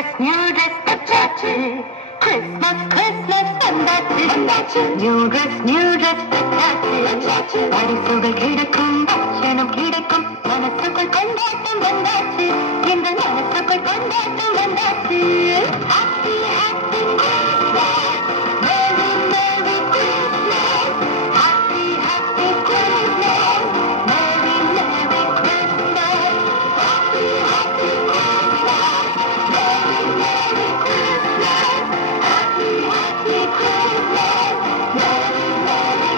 வந்தாச்சு. Christmas Christmas வந்தாச்சு வந்தாச்சு. நியூ ட்ரெஸ் வந்தாச்சு. பரிசுகள் கிடைக்கும், பட்சணம் கிடைக்கும், மனசுக்குள் கொண்டாட்டம் வந்தாச்சு. எங்கள் மனசுக்குள் கொண்டாட்டம் வந்தாச்சு. Happy happy Christmas, merry merry Christmas. Happy happy Christmas, merry merry Christmas. Happy happy Christmas, merry merry Christmas. Happy happy Christmas, Merry Merry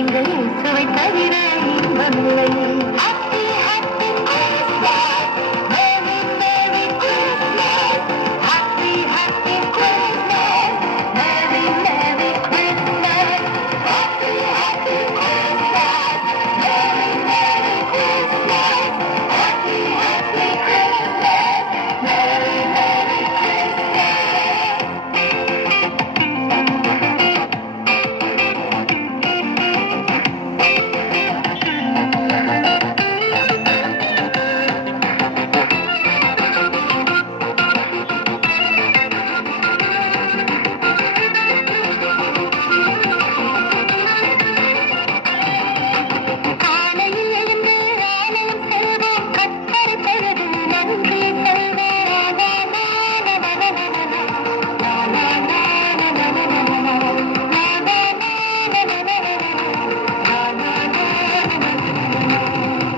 எங்கள் இயேசுவை தவிர இன்பமில்லை. Happy happy Christmas, Merry Merry Christmas. Happy happy Christmas, Merry Merry Christmas. Happy happy Christmas, Merry Merry Christmas. Happy happy Christmas, Merry Merry Christmas. காலையில் எழுந்து ஆலயம் செல்வோம், கர்த்தரை தொழுது நன்றி சொல்வோம்.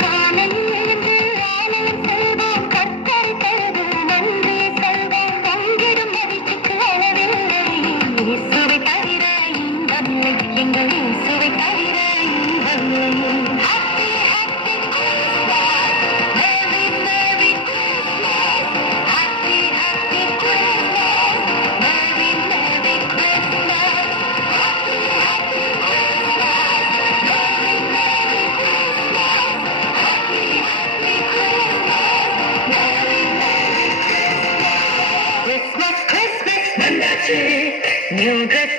காலையில் எழுந்து ஆலயம் செல்வோம், கர்த்தரை தொழுது நன்றி சொல்வோம். பொங்கிடும் மகிழ்ச்சிக்கு அளவில்லை, இயேசுவை தவிர இன்பமில்லை. எங்கள் இயேசுவை தவிர இன்பமில்லை. Happy happy Christmas, Merry Merry Christmas. Happy happy Christmas, Merry Merry Christmas. Happy happy Christmas, Merry Merry Christmas. Happy happy Christmas, Merry Merry Christmas. Christmas Christmas வந்தாச்சு. New dress